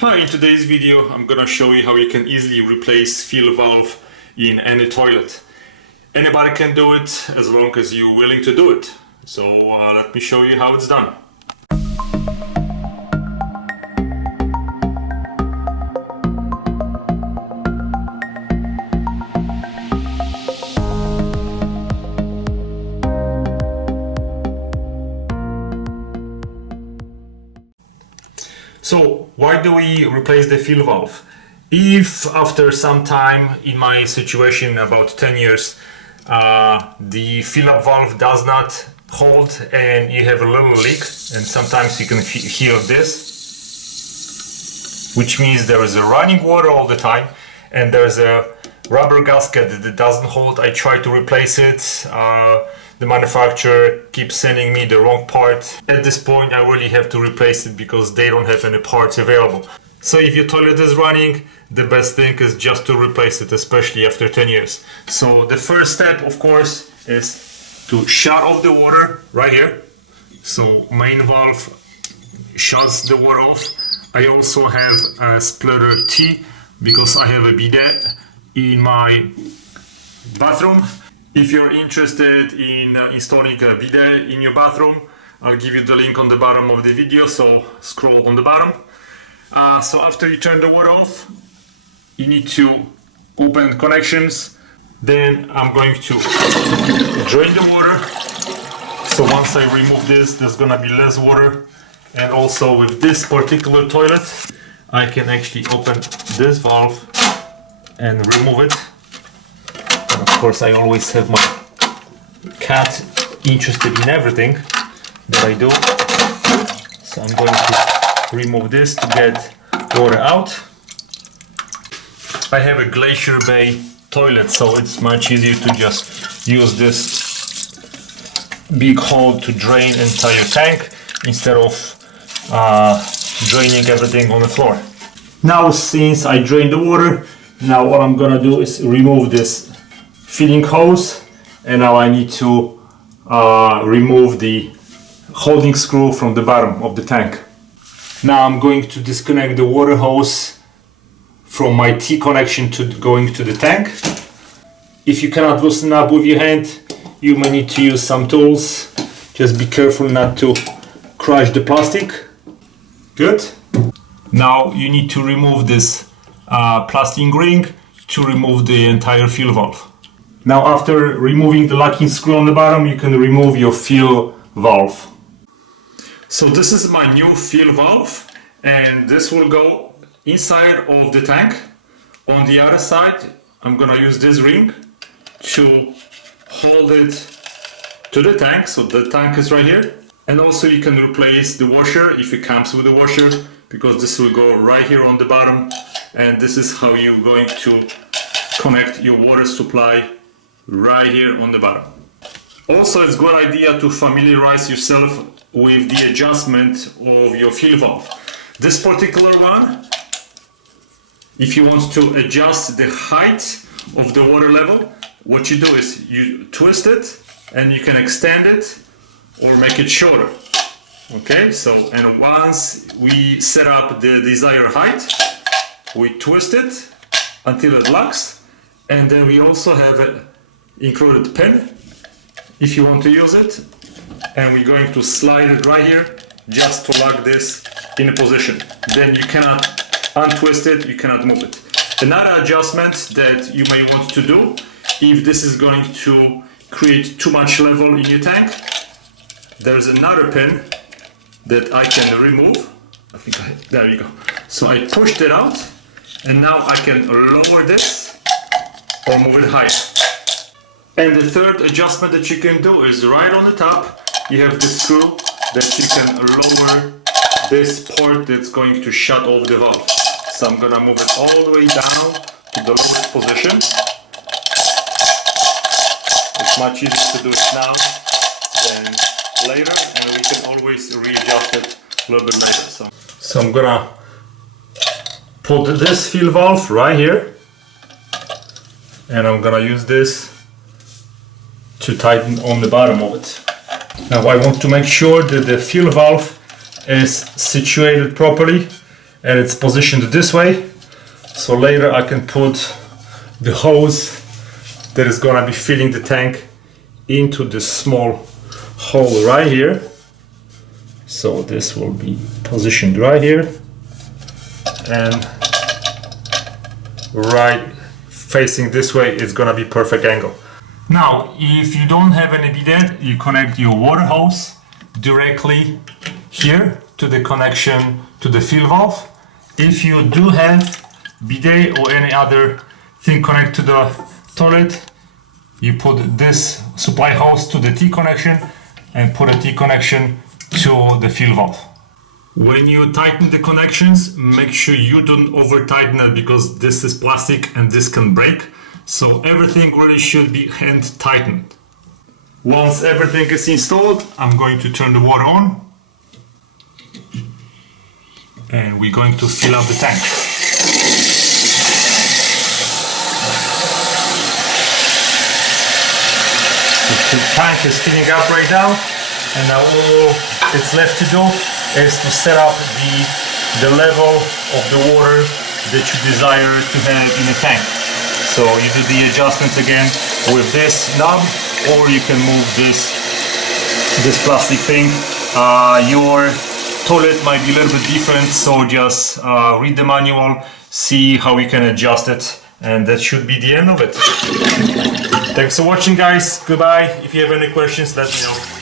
Hi, in today's video I'm gonna show you how you can easily replace fill valve in any toilet. Anybody can do it as long as you're willing to do it. So let me show you how it's done. So why do we replace the fill valve? If after some time, in my situation about 10 years, the fill up valve does not hold and you have a little leak, and sometimes you can hear this, which means there is a running water all the time and there's a rubber gasket that doesn't hold. I try to replace it. The manufacturer keeps sending me the wrong part. At this point I really have to replace it because they don't have any parts available. So if your toilet is running, the best thing is just to replace it, especially after 10 years. So the first step, of course, is to shut off the water right here. So main valve shuts the water off. I also have a splitter T because I have a bidet in my bathroom. If you're interested in installing a bidet in your bathroom, I'll give you the link on the bottom of the video, so scroll on the bottom. So after you turn the water off, you need to open connections. Then I'm going to drain the water. So once I remove this, there's gonna be less water. And also with this particular toilet, I can actually open this valve and remove it. And of course, I always have my cat interested in everything that I do. So I'm going to remove this to get water out. I have a Glacier Bay toilet, so it's much easier to just use this big hole to drain entire tank instead of draining everything on the floor. Now, since I drained the water, now what I'm gonna do is remove this filling hose, and now I need to remove the holding screw from the bottom of the tank. Now I'm going to disconnect the water hose from my T connection to going to the tank. If you cannot loosen up with your hand, you may need to use some tools. Just be careful not to crush the plastic. Good. Now you need to remove this plastic ring to remove the entire fill valve. Now after removing the locking screw on the bottom, you can remove your fill valve. So this is my new fill valve, and this will go inside of the tank. On the other side, I'm gonna use this ring to hold it to the tank. So the tank is right here. And also you can replace the washer if it comes with the washer, because this will go right here on the bottom. And this is how you're going to connect your water supply right here on the bottom. Also, it's a good idea to familiarize yourself with the adjustment of your fill valve. This particular one, if you want to adjust the height of the water level, what you do is you twist it and you can extend it or make it shorter. Okay, so and once we set up the desired height, we twist it until it locks, and then we also have an included pin if you want to use it, and we're going to slide it right here just to lock this in a position. Then you cannot untwist it, you cannot move it. Another adjustment that you may want to do, if this is going to create too much level in your tank, there's another pin that I can remove. I think there you go. So I pushed it out, and now I can lower this or move it higher. And the third adjustment that you can do is right on the top, you have the screw that you can lower this part that's going to shut off the valve. So I'm gonna move it all the way down to the lowest position. It's much easier to do it now than later, and we can always readjust it a little bit later. So I'm gonna put this fill valve right here, and I'm gonna use this to tighten on the bottom of it. Now I want to make sure that the fill valve is situated properly and it's positioned this way. So later I can put the hose that is gonna be filling the tank into this small hole right here. So this will be positioned right here and right facing this way is gonna be perfect angle. Now, if you don't have any bidet, you connect your water hose directly here to the connection to the fill valve. If you do have bidet or any other thing connected to the toilet, you put this supply hose to the T connection and put a T connection to the fill valve. When you tighten the connections, make sure you don't over tighten it because this is plastic and this can break. So everything really should be hand tightened. Once everything is installed, I'm going to turn the water on and we're going to fill up the tank. The tank is filling up right now, and now all it's left to do is to set up the level of the water that you desire to have in the tank. So you do the adjustments again with this knob, or you can move this plastic thing. Your toilet might be a little bit different, so just read the manual, see how you can adjust it, and that should be the end of it. Thanks for watching, guys. Goodbye. If you have any questions, let me know.